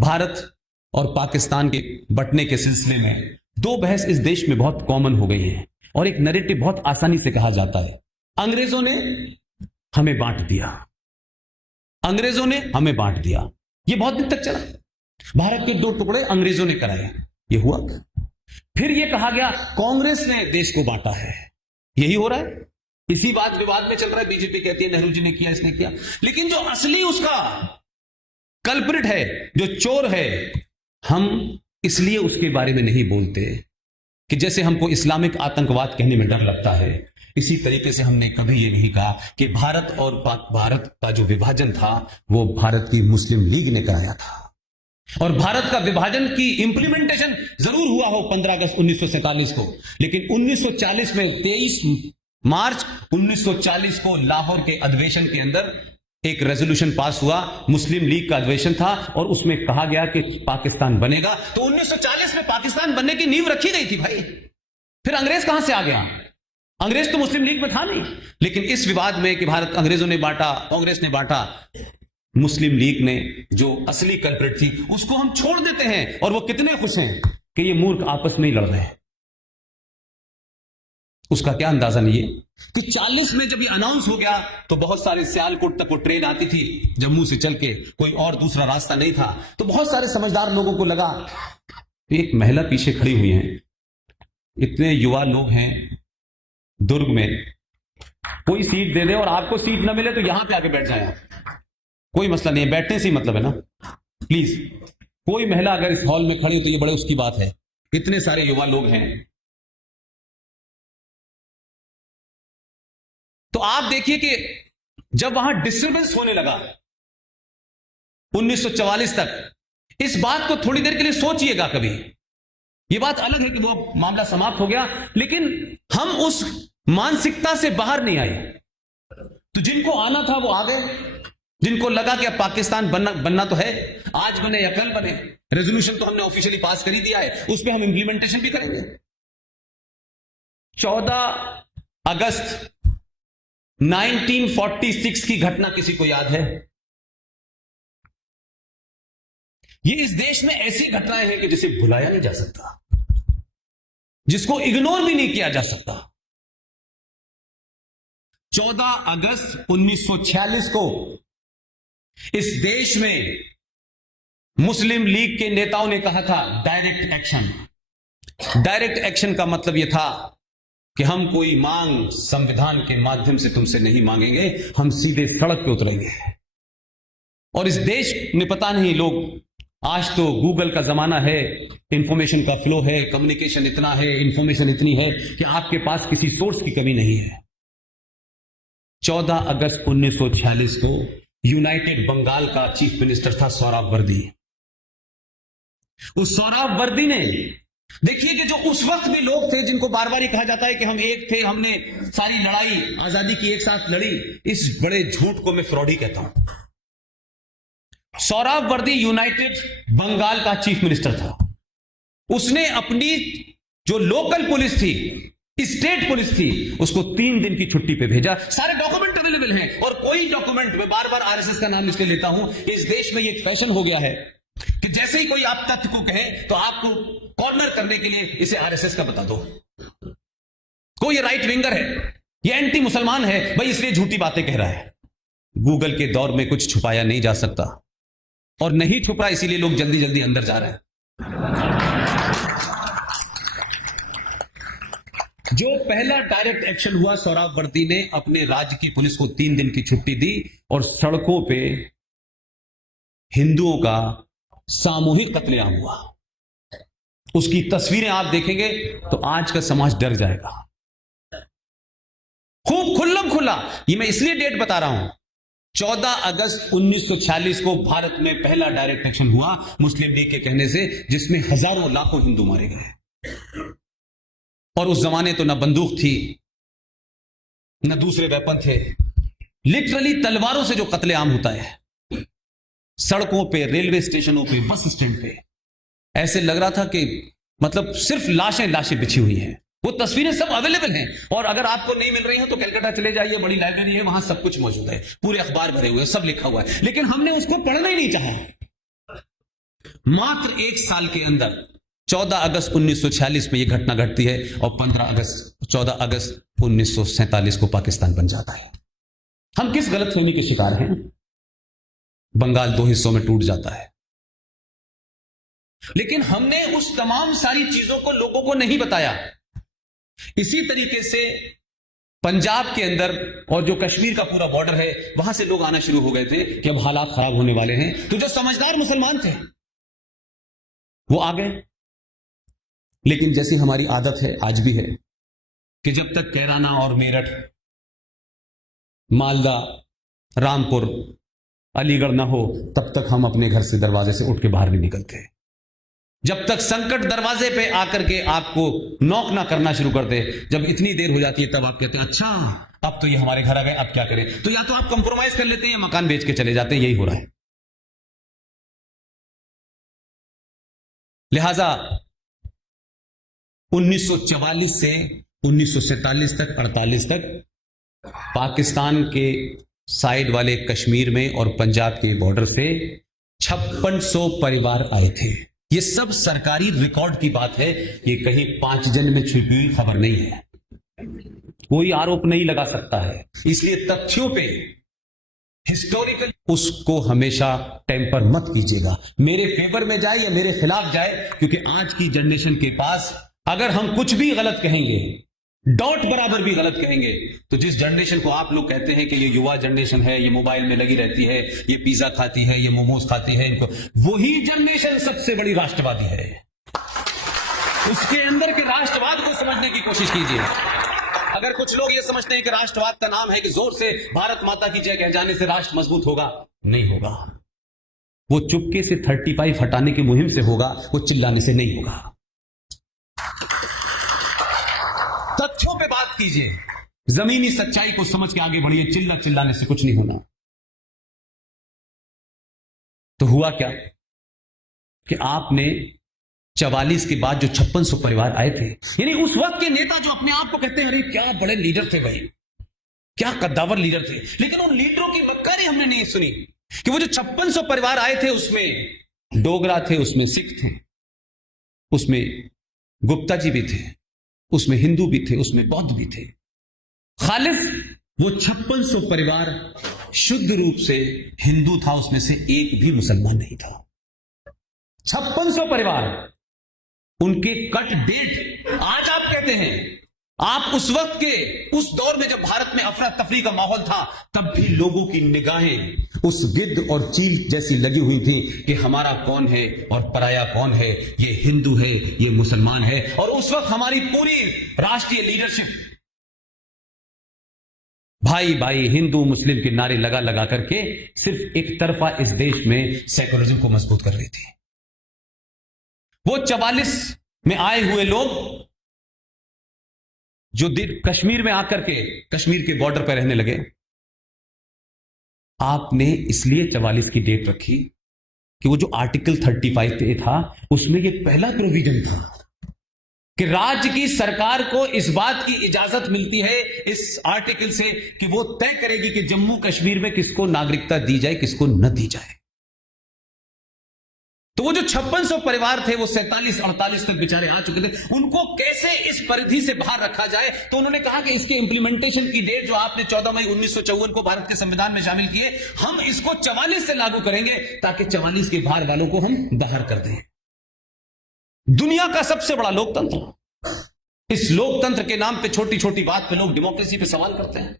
भारत और पाकिस्तान के बंटने के सिलसिले में दो बहस इस देश में बहुत कॉमन हो गई है और एक नैरेटिव बहुत आसानी से कहा जाता है, अंग्रेजों ने हमें बांट दिया, अंग्रेजों ने हमें बांट दिया। यह बहुत दिन तक चला। भारत के दो टुकड़े अंग्रेजों ने कराए, यह हुआ। फिर यह कहा गया कांग्रेस ने देश को बांटा है, यही हो रहा है। इसी बात विवाद में चल रहा है। बीजेपी कहती है नेहरू जी ने किया, इसने किया, लेकिन जो असली उसका कल्प्रिट है, जो चोर है, हम इसलिए उसके बारे में नहीं बोलते कि जैसे हमको इस्लामिक आतंकवाद कहने में डर लगता है, इसी तरीके से हमने कभी यह नहीं कहा कि भारत और भारत का जो विभाजन था वो भारत की मुस्लिम लीग ने कराया था। और भारत का विभाजन की इंप्लीमेंटेशन जरूर हुआ हो 15 अगस्त 1947 को, लेकिन 1940 में 23 मार्च 1940 को लाहौर के अधिवेशन के अंदर एक रेजोल्यूशन पास हुआ, मुस्लिम लीग का अधिवेशन था, और उसमें कहा गया कि पाकिस्तान बनेगा। तो 1940 में पाकिस्तान बनने की नींव रखी गई थी भाई। फिर अंग्रेज कहां से आ गया? अंग्रेज तो मुस्लिम लीग में था नहीं। लेकिन इस विवाद में कि भारत अंग्रेजों ने बांटा, कांग्रेस ने बांटा, मुस्लिम लीग ने जो असली कल्प्रिट थी उसको हम छोड़ देते हैं, और वो कितने खुश हैं कि ये मूर्ख आपस में ही लड़ रहे हैं। उसका क्या अंदाजा नहीं है कि 40 में जब ये अनाउंस हो गया तो बहुत सारे सियालकोट तक वो ट्रेन आती थी, जम्मू से चल के, कोई और दूसरा रास्ता नहीं था। तो बहुत सारे समझदार लोगों को लगा, एक महिला पीछे खड़ी हुई है, इतने युवा लोग हैं दुर्ग में, कोई सीट दे दे और आपको सीट ना मिले तो यहां पे आके बैठ जाए आप, कोई मसला नहीं है, बैठने से ही मतलब है ना। प्लीज कोई महिला अगर इस हॉल में खड़ी हो तो ये बड़े उसकी बात है, इतने सारे युवा लोग हैं। तो आप देखिए कि जब वहां डिस्टर्बेंस होने लगा 1944 तक, इस बात को थोड़ी देर के लिए सोचिएगा कभी। यह बात अलग है कि वो मामला समाप्त हो गया, लेकिन हम उस मानसिकता से बाहर नहीं आए। तो जिनको आना था वो आ गए, जिनको लगा कि अब पाकिस्तान बनना तो है, आज बने या कल बने, रेजोल्यूशन तो हमने ऑफिशियली पास कर ही दिया है, उस पर हम इंप्लीमेंटेशन भी करेंगे। 14 अगस्त 1946 की घटना किसी को याद है? ये इस देश में ऐसी घटनाएं हैं कि जिसे भुलाया नहीं जा सकता, जिसको इग्नोर भी नहीं किया जा सकता। 14 अगस्त 1946 को इस देश में मुस्लिम लीग के नेताओं ने कहा था डायरेक्ट एक्शन। डायरेक्ट एक्शन का मतलब यह था कि हम कोई मांग संविधान के माध्यम से तुमसे नहीं मांगेंगे, हम सीधे सड़क पे उतरेंगे। और इस देश में पता नहीं, लोग आज तो गूगल का जमाना है, इंफॉर्मेशन का फ्लो है, कम्युनिकेशन इतना है, इंफॉर्मेशन इतनी है कि आपके पास किसी सोर्स की कमी नहीं है। 14 अगस्त 1946 को यूनाइटेड बंगाल का चीफ मिनिस्टर था सोहराब वर्दी। उस सोहराब वर्दी ने, देखिए कि जो उस वक्त भी लोग थे जिनको बार बार कहा जाता है कि हम एक थे, हमने सारी लड़ाई आजादी की एक साथ लड़ी, इस बड़े झूठ को मैं फ्रॉड ही कहता हूं। सोहराब वर्दी यूनाइटेड बंगाल का चीफ मिनिस्टर था। उसने अपनी जो लोकल पुलिस थी, स्टेट पुलिस थी, उसको 3 दिन की छुट्टी पे भेजा। सारे डॉक्यूमेंट अवेलेबल हैं, और कोई डॉक्यूमेंट, मैं बार बार आरएसएस का नाम इसलिए लेता हूं, इस देश में ये एक फैशन हो गया है कि जैसे ही कोई आप तथ्य को कहे तो आपको कॉर्नर करने के लिए इसे आरएसएस का बता दो। कोई ये राइट विंगर है, ये एंटी मुसलमान है भाई, इसलिए झूठी बातें कह रहा है। गूगल के दौर में कुछ छुपाया नहीं जा सकता, और नहीं छुप रहा, इसीलिए लोग जल्दी जल्दी अंदर जा रहे हैं। जो पहला डायरेक्ट एक्शन हुआ, सोहराब वर्दी ने अपने राज्य की पुलिस को 3 दिन की छुट्टी दी और सड़कों पे हिंदुओं का सामूहिक कत्लेआम हुआ। उसकी तस्वीरें आप देखेंगे तो आज का समाज डर जाएगा। खूब खुल्लम खुल्ला, ये मैं इसलिए डेट बता रहा हूं, 14 अगस्त 1946 को भारत में पहला डायरेक्ट एक्शन हुआ मुस्लिम लीग के कहने से, जिसमें हजारों लाखों हिंदू मारे गए। और उस जमाने तो ना बंदूक थी, ना दूसरे वेपन थे, लिटरली तलवारों से जो कत्लेआम होता है सड़कों पे, रेलवे स्टेशनों पे, बस स्टैंड पे, ऐसे लग रहा था कि मतलब सिर्फ लाशें लाशें बिछी हुई हैं। वो तस्वीरें सब अवेलेबल हैं, और अगर आपको नहीं मिल रही हो तो कलकत्ता चले जाइए, बड़ी लाइब्रेरी है, वहां सब कुछ मौजूद है, पूरे अखबार भरे हुए, सब लिखा हुआ है, लेकिन हमने उसको पढ़ना ही नहीं चाहा। मात्र एक साल के अंदर 14 अगस्त 1946 में यह घटना घटती है और 14 अगस्त 1947 को पाकिस्तान बन जाता है। हम किस गलतफहमी के शिकार हैं? बंगाल 2 हिस्सों में टूट जाता है, लेकिन हमने उस तमाम सारी चीजों को लोगों को नहीं बताया। इसी तरीके से पंजाब के अंदर और जो कश्मीर का पूरा बॉर्डर है, वहां से लोग आना शुरू हो गए थे कि अब हालात खराब होने वाले हैं। तो जो समझदार मुसलमान थे वो आ गए, लेकिन जैसी हमारी आदत है, आज भी है, कि जब तक कैराना और मेरठ, मालदा, रामपुर, अलीगढ़ ना हो, तब तक हम अपने घर से दरवाजे से उठ के बाहर नहीं निकलते। जब तक संकट दरवाजे पे आकर के आपको नॉक ना करना शुरू कर दे, जब इतनी देर हो जाती है, तब आप कहते हैं अच्छा अब तो ये हमारे घर आ गए, अब क्या करें? तो या तो आप कंप्रोमाइज कर लेते हैं या मकान बेच के चले जाते हैं। यही हो रहा है। लिहाजा 1944 से 1947 तक, 48 तक पाकिस्तान के साइड वाले कश्मीर में और पंजाब के बॉर्डर से 5600 परिवार आए थे। ये सब सरकारी रिकॉर्ड की बात है, ये कहीं 5 जन में छिपी हुई खबर नहीं है। कोई आरोप नहीं लगा सकता है, इसलिए तथ्यों पे, हिस्टोरिकल, उसको हमेशा टेम्पर मत कीजिएगा। मेरे फेवर में जाए या मेरे खिलाफ जाए, क्योंकि आज की जनरेशन के पास अगर हम कुछ भी गलत कहेंगे, डॉट बराबर भी गलत कहेंगे, तो जिस जनरेशन को आप लोग कहते हैं कि ये युवा जनरेशन है, ये मोबाइल में लगी रहती है, ये पिज्जा खाती है, ये मोमोज खाती है, इनको, वही जनरेशन सबसे बड़ी राष्ट्रवादी है। उसके अंदर के राष्ट्रवाद को समझने की कोशिश कीजिए। अगर कुछ लोग ये समझते हैं कि राष्ट्रवाद का नाम है कि जोर से भारत माता की जय कह जाने से राष्ट्र मजबूत होगा, नहीं होगा। वो चुपके से 35 हटाने की मुहिम से होगा, वो चिल्लाने से नहीं होगा। तथ्यों पे बात कीजिए, जमीनी सच्चाई को समझ के आगे बढ़िए। चिल्लाने से कुछ नहीं होना। तो हुआ क्या कि आपने 44 के बाद जो 5600 परिवार आए थे, यानी उस वक्त के नेता जो अपने आप को कहते हैं अरे क्या बड़े लीडर थे भाई, क्या कद्दावर लीडर थे, लेकिन उन लीडरों की मक्कारी हमने नहीं सुनी कि वो जो 5600 परिवार आए थे, उसमें डोगरा थे, उसमें सिख थे, उसमें गुप्ता जी भी थे, उसमें हिंदू भी थे, उसमें बौद्ध भी थे। खालिस वो 5600 परिवार शुद्ध रूप से हिंदू था, उसमें से एक भी मुसलमान नहीं था। 5600 परिवार, उनके कट डेट आज आप कहते हैं। आप उस वक्त के, उस दौर में जब भारत में अफरा तफरी का माहौल था, तब भी लोगों की निगाहें उस गिद्ध और चील जैसी लगी हुई थी कि हमारा कौन है और पराया कौन है, ये हिंदू है, ये मुसलमान है। और उस वक्त हमारी पूरी राष्ट्रीय लीडरशिप भाई भाई, हिंदू मुस्लिम के नारे लगा लगा करके सिर्फ एक तरफा इस देश में सेकुलरिज्म को मजबूत कर रही थी। वो 44 में आए हुए लोग जो कश्मीर में आकर के कश्मीर के बॉर्डर पर रहने लगे, आपने इसलिए 44 की डेट रखी कि वो जो आर्टिकल 35 था, उसमें ये पहला प्रोविजन था कि राज्य की सरकार को इस बात की इजाजत मिलती है इस आर्टिकल से कि वो तय करेगी कि जम्मू कश्मीर में किसको नागरिकता दी जाए, किसको न दी जाए। तो वो जो 5600 परिवार थे, वो 47-48 तक बेचारे आ चुके थे, उनको कैसे इस परिधि से बाहर रखा जाए। तो उन्होंने कहा कि इसके इंप्लीमेंटेशन की डेट जो आपने 14 मई 1954 को भारत के संविधान में शामिल किए, हम इसको 44 से लागू करेंगे ताकि 44 के बाहर वालों को हम बाहर कर दें। दुनिया का सबसे बड़ा लोकतंत्र, इस लोकतंत्र के नाम पे छोटी छोटी बात पे लोग डेमोक्रेसी पे सवाल करते हैं।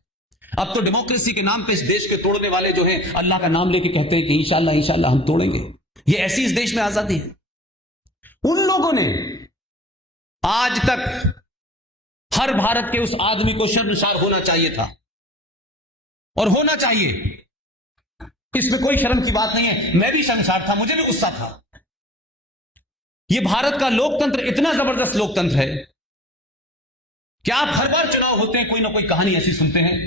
अब तो डेमोक्रेसी के नाम पे इस देश के तोड़ने वाले जो हैं, अल्लाह का नाम लेके कहते हैं कि इंशाल्लाह इंशाल्लाह हम तोड़ेंगे। ये ऐसी इस देश में आजादी है। उन लोगों ने आज तक हर भारत के उस आदमी को शर्मसार होना चाहिए था और होना चाहिए, इसमें कोई शर्म की बात नहीं है। मैं भी शर्मसार था, मुझे भी गुस्सा था। यह भारत का लोकतंत्र इतना जबरदस्त लोकतंत्र है कि आप हर बार चुनाव होते हैं, कोई ना कोई कहानी ऐसी सुनते हैं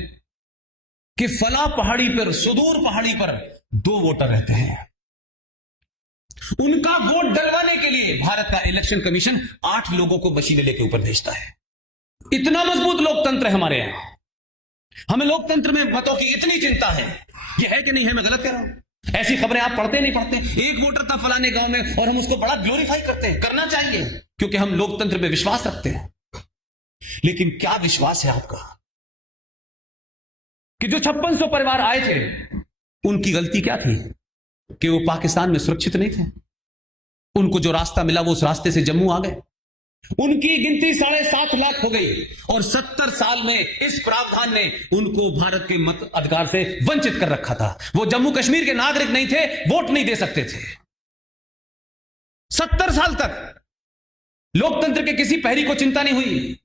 कि फला पहाड़ी पर, सुदूर पहाड़ी पर 2 वोटर रहते हैं। उनका वोट डलवाने के लिए भारत का इलेक्शन कमीशन 8 लोगों को मशीनें लेके ऊपर भेजता है। इतना मजबूत लोकतंत्र है हमारे यहां। हमें लोकतंत्र में मतों की इतनी चिंता है। यह है कि नहीं है? मैं गलत कह रहा हूं? ऐसी खबरें आप पढ़ते नहीं पढ़ते? एक वोटर था फलाने गांव में और हम उसको बड़ा ग्लोरीफाई करते हैं। करना चाहिए, क्योंकि हम लोकतंत्र में विश्वास रखते हैं। लेकिन क्या विश्वास है आपका कि जो 5600 परिवार आए थे, उनकी गलती क्या थी कि वो पाकिस्तान में सुरक्षित नहीं थे? उनको जो रास्ता मिला वो उस रास्ते से जम्मू आ गए। उनकी गिनती 7.5 लाख हो गई और 70 साल में इस प्रावधान ने उनको भारत के मत अधिकार से वंचित कर रखा था। वो जम्मू कश्मीर के नागरिक नहीं थे, वोट नहीं दे सकते थे। 70 साल तक लोकतंत्र के किसी पहरी को चिंता नहीं हुई